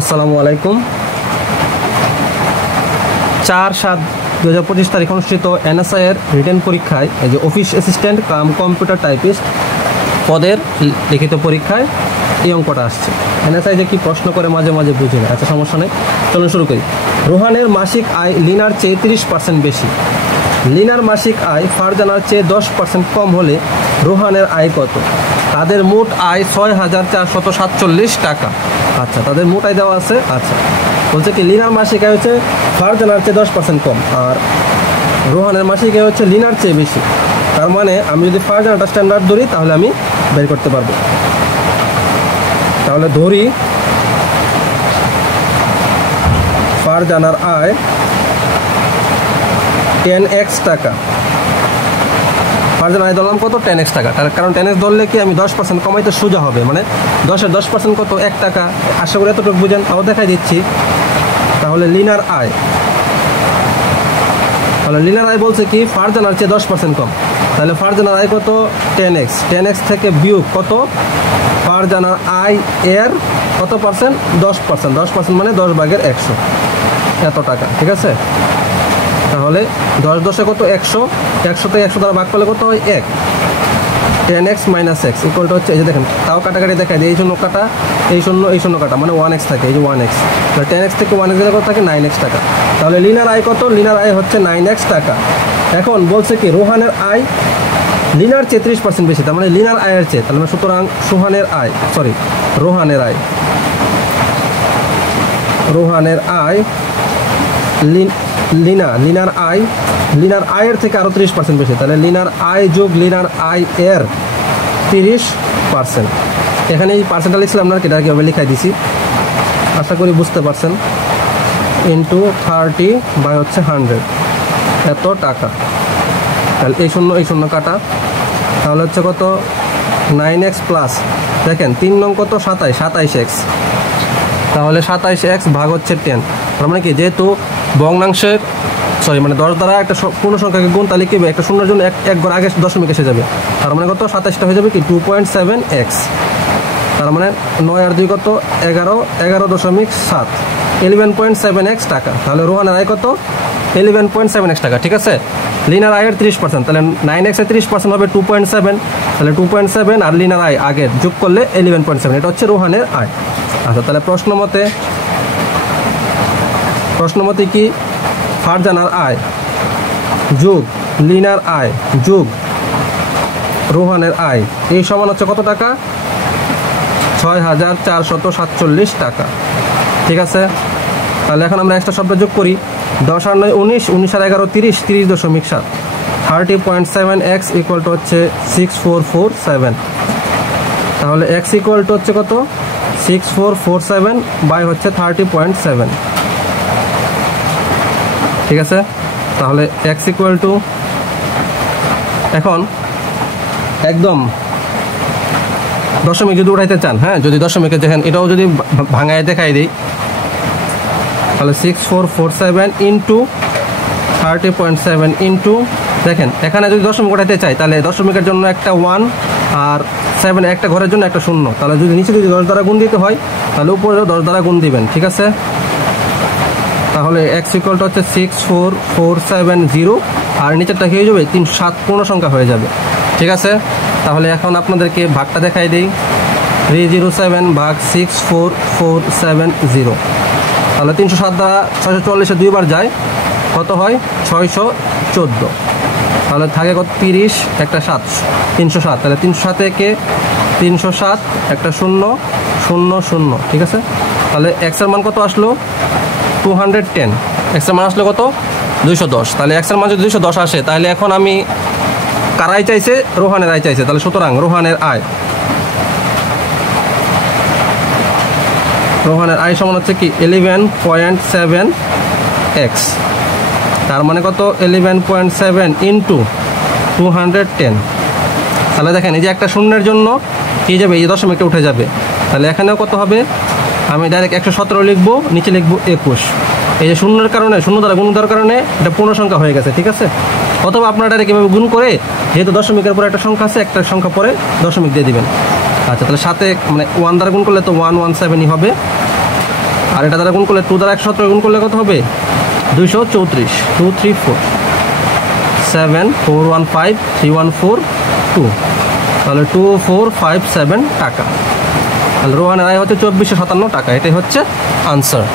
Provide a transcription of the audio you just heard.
আসসালামু আলাইকুম। 4/7/2025 তারিখ অনুষ্ঠিত এনএসআই এর রিটেন পরীক্ষায় এই যে office assistant cum computer typist পদের লিখিত পরীক্ষায় এই অঙ্কটা আসছে। এনএসআই যে কি প্রশ্ন করে মাঝে মাঝে বুঝি না, আচ্ছা সমস্যা নেই, চলুন শুরু করি। রোহানের মাসিক আয় লিনার চেয়ে 30% বেশি। লিনার মাসিক আয় ফারজানার চেয়ে 10% কম হলে রোহানের আয় কত? তাদের মোট আয় 6,447 টাকা। আচ্ছা, তাদের মোট আয় দেওয়া আছে। আচ্ছা, বলছে কি লিনার মাসিক আয় হচ্ছে ফারজানার চেয়ে 10% কম, আর রোহানের মাসিক আয় হচ্ছে লিনার চেয়ে বেশি। তার মানে আমি যদি ফারজানাটা স্ট্যান্ডার্ড ধরি তাহলে আমি বের করতে পারবো। তাহলে ধরি ফারজানার আয় 10x টাকা। ফারজানার আয় ধরলাম কত? 10x টাকা। তার কারণ 10x ধরলে কি আমি 10% কমাইতে সোজা হবে, মানে 10-এর 10% কত? 1 টাকা। আশা করি এতটুকু বুঝেন, তাও দেখাই দিচ্ছি। তাহলে লিনার আয়, তাহলে লিনার আয় বলছে কি ফারজানার চেয়ে 10% কম। তাহলে ফারজানার আয় কত? 10x। 10x থেকে বিয়োগ কত? ফারজানার আয় এর কত পার্সেন্ট? 10%। 10% মানে 10/100, এত টাকা। ঠিক আছে, তাহলে 10-10-এ কত? 100। 100 থেকে 100 দ্বারা ভাগ করলে কত হয়? 1। 10x - x ইকুয়াল টু হচ্ছে, এই যে দেখেন তাও কাটাকাটি দেখায় এই শূন্য কাটা, এই শূন্য কাটা, মানে 1x থাকে, এই যে 1x। তাহলে 10x থেকে 1x দিলে কত থাকে? 9x টাকা। তাহলে লিনার আয় কত? লিনার আয় হচ্ছে 9x টাকা। এখন বলছে কি রোহানের আয় লিনার চেয়ে 30% বেশি, তার মানে লিনার আয়ের চেয়ে। তাহলে সুতরাং রোহানের আয় লিনার আয়ের থেকে আরও 30% বেশি। তাহলে লিনার আয় যোগ লিনার আয় এর 30%। এখানে এই পার্সেন্টটা লিখছিলাম না, এটা কীভাবে লিখাই দিছি, আশা করি বুঝতে পারছেন। ইন্টু 30/100, এত টাকা। তাহলে এই শূন্য কাটা, তাহলে হচ্ছে কত? 9x প্লাস, দেখেন 3 নং কত? 27x। তাহলে 27x ভাগ হচ্ছে 10। তার মানে কি, যেহেতু ভগ্নাংশের মানে 10 দ্বারা একটা পূর্ণ সংখ্যাকে গুণ, তাহলে কি একটা শূন্যের জন্য এক ঘর আগে দশমিক এসে যাবে। তার মানে কত? 27টা হয়ে যাবে কি 2.7x। তার মানে 9 আর 2 কত? 11.7, 11.7x টাকা। তাহলে রোহানের আয় কত? 11.7x টাকা। ঠিক আছে, লিনার আয়ের 30%, তাহলে 9x এর 30% হবে 2.7, তাহলে 2.7 আর লিনার আয় আগের যোগ করলে 11.7, এটা হচ্ছে রোহানের আয়। আচ্ছা, তাহলে প্রশ্ন মতে কি ফারজানার আয় যোগ লিনার আয় যোগ রোহানের আয় এই সমান হচ্ছে কত টাকা? 6,447 টাকা। ঠিক আছে, তাহলে এখন আমরা একটা শব্দ যোগ করি। 10 আর 9 19, 19 আর 11 30, 30.7। 30.7x ইকুয়াল টু হচ্ছে 6447। তাহলে x ইকুয়াল টু হচ্ছে কত? 6447 বাই হচ্ছে 30.7। ঠিক আছে, তাহলে x ইকুয়াল টু, এখন একদম দশমিক যদি উঠাইতে চান, হ্যাঁ, যদি দশমিকে দেখেন এটাও যদি ভাঙায় দেখাই দিই, তাহলে 6447 ইন্টু 30.7 ইন্টু, দেখেন এখানে যদি দশমিক উঠাইতে চাই তাহলে দশমিকের জন্য একটা 1 আর 7 একটা ঘরের জন্য একটা 0। তাহলে যদি নিচে যদি 10 দ্বারা গুণ দিতে হয় তাহলে উপরেও 10 দ্বারা গুণ দিবেন। ঠিক আছে, তাহলে x ইকুয়াল টু হচ্ছে 64470 আর নিচেরটা কি হয়ে যাবে? 307 পূর্ণ সংখ্যা হয়ে যাবে। ঠিক আছে, তাহলে এখন আপনাদেরকে ভাগটা দেখাই দিই। 307 ভাগ 64470, তাহলে 307 দ্বারা 644-এ 2 বার যায়, কত হয়? 614। তাহলে থাকে কত? 30, একটা 7, 307। তাহলে 307 একে 307, একটা 0 0 0। ঠিক আছে, তাহলে x এর মান কত আসলো? 210। x এর মান আসলো কত? 210। তাহলে x এর মান যদি 210 আসে, তাহলে এখন আমি কার আয় চাইছে? রোহানের আয় চাইছে। তাহলে সুতরাং রোহানের আয় সমান হচ্ছে কি 11.7x। তার মানে কত? 11.7 ইন্টু 210। তাহলে দেখেন এই যে একটা শূন্যের জন্য কি যাবে? এই দশমিকটা উঠে যাবে। তাহলে এখানেও কত হবে? আমি ডাইরেক্ট 117 লিখবো, নিচে লিখবো 21। এই যে শূন্যের কারণে, শূন্য দ্বারা গুণ দেওয়ার কারণে এটা পূর্ণ সংখ্যা হয়ে গেছে। ঠিক আছে, অথবা আপনারা ডাইরেক্ট এভাবে গুণ করে, যেহেতু দশমিকের পরে একটা সংখ্যা আছে, একটা সংখ্যা পরে দশমিক দিয়ে দিবেন। আচ্ছা, তাহলে সাথে মানে 1 দ্বারা গুণ করলে তো 117ই হবে। আর এটা দ্বারা গুণ করলে 2 দ্বারা 117 গুণ করলে কত হবে 234 234 7 415 3142 তাহলে 2457 টাকা। তাহলে রোহানের আয় হচ্ছে 2457 টাকা। এটাই হচ্ছে আনসার।